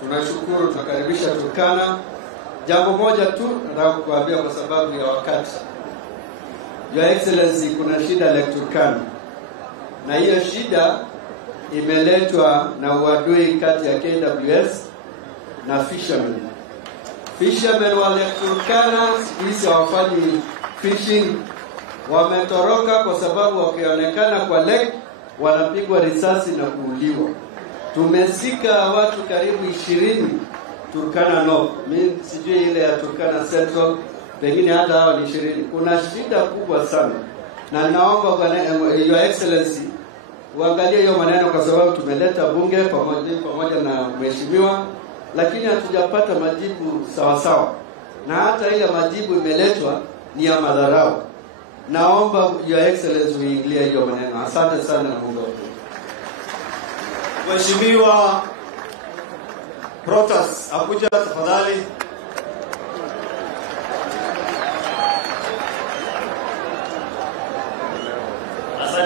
Tunashukuru, tunakaribisha Turkana. Jambo moja tu nataka kukuambia kwa sababu ya wakati. Your Excellency, kuna shida Lake Turkana. Na hiyo shida imeletwa na uadui kati ya KWS na fishermen. Fishermen wa Lake Turkana sisi hawafanyi fishing, wametoroka kwa sababu wakionekana kwa lake wanapigwa risasi na kuuliwa. Tumesika watu karibu 20 Turkana North. Mimi sijui ile ya Turkana Central, pengine hata hao ni 20. Kuna shida kubwa sana. Na naomba Your Excellency uangalie hiyo maneno kwa sababu tumeleta bunge pamoja na mheshimiwa, lakini hatujapata majibu sawa sawa. Na hata ile majibu imeletwa ni ya madharau. Naomba Your Excellency uingilie hiyo maneno. Asante sana na Mungu. Mheshimiwa Protas, akuja tafadhali.